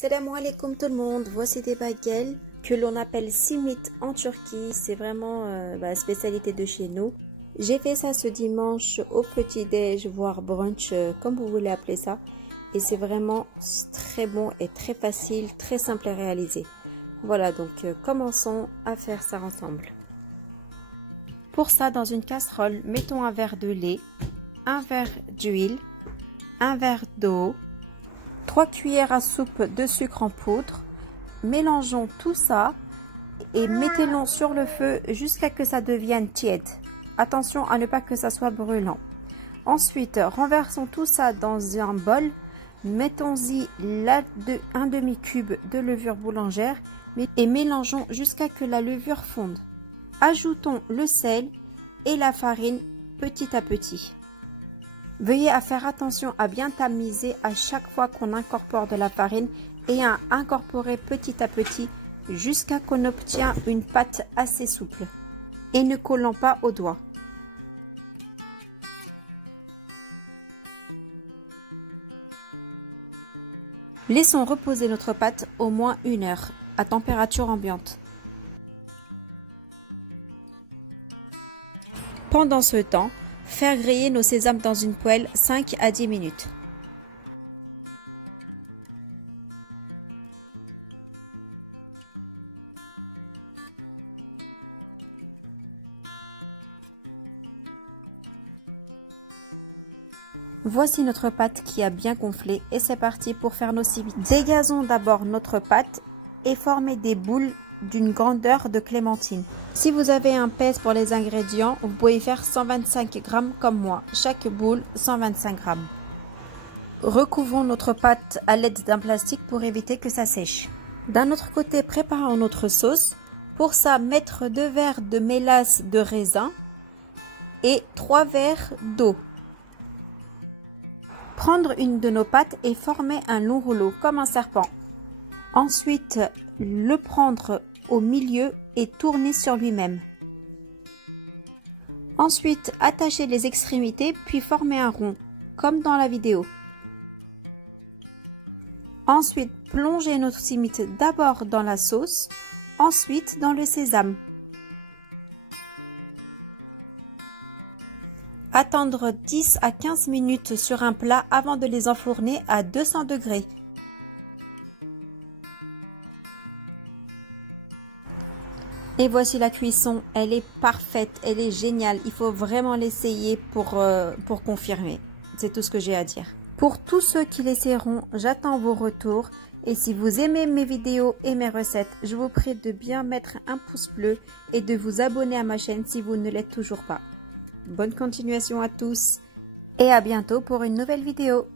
Salam alaikum tout le monde, voici des baguettes que l'on appelle simit en Turquie, c'est vraiment la spécialité de chez nous. J'ai fait ça ce dimanche au petit-déj, voire brunch, comme vous voulez appeler ça. Et c'est vraiment très bon et très facile, très simple à réaliser. Voilà, donc commençons à faire ça ensemble. Pour ça, dans une casserole, mettons un verre de lait, un verre d'huile, un verre d'eau, 3 cuillères à soupe de sucre en poudre. Mélangeons tout ça et mettez-le sur le feu jusqu'à ce que ça devienne tiède. Attention à ne pas que ça soit brûlant. Ensuite, renversons tout ça dans un bol. Mettons-y un demi-cube de levure boulangère et mélangeons jusqu'à ce que la levure fonde. Ajoutons le sel et la farine petit à petit. Veuillez à faire attention à bien tamiser à chaque fois qu'on incorpore de la farine et à incorporer petit à petit jusqu'à ce qu'on obtient une pâte assez souple et ne collant pas aux doigts. Laissons reposer notre pâte au moins 1 heure à température ambiante. Pendant ce temps, faire griller nos sésames dans une poêle 5 à 10 minutes. Voici notre pâte qui a bien gonflé et c'est parti pour faire nos simits. Dégazons d'abord notre pâte et formez des boules d'une grandeur de clémentine. Si vous avez un pèse pour les ingrédients, vous pouvez faire 125 g comme moi. Chaque boule 125 g. Recouvrons notre pâte à l'aide d'un plastique pour éviter que ça sèche. D'un autre côté, préparons notre sauce. Pour ça, mettre 2 verres de mélasse de raisin et 3 verres d'eau. Prendre une de nos pâtes et former un long rouleau comme un serpent. Ensuite, le prendre au milieu et tourner sur lui-même. Ensuite, attacher les extrémités puis former un rond, comme dans la vidéo. Ensuite, plonger notre simit d'abord dans la sauce, ensuite dans le sésame. Attendre 10 à 15 minutes sur un plat avant de les enfourner à 200 degrés. Et voici la cuisson, elle est parfaite, elle est géniale. Il faut vraiment l'essayer pour confirmer. C'est tout ce que j'ai à dire. Pour tous ceux qui l'essaieront, j'attends vos retours. Et si vous aimez mes vidéos et mes recettes, je vous prie de bien mettre un pouce bleu et de vous abonner à ma chaîne si vous ne l'êtes toujours pas. Bonne continuation à tous et à bientôt pour une nouvelle vidéo.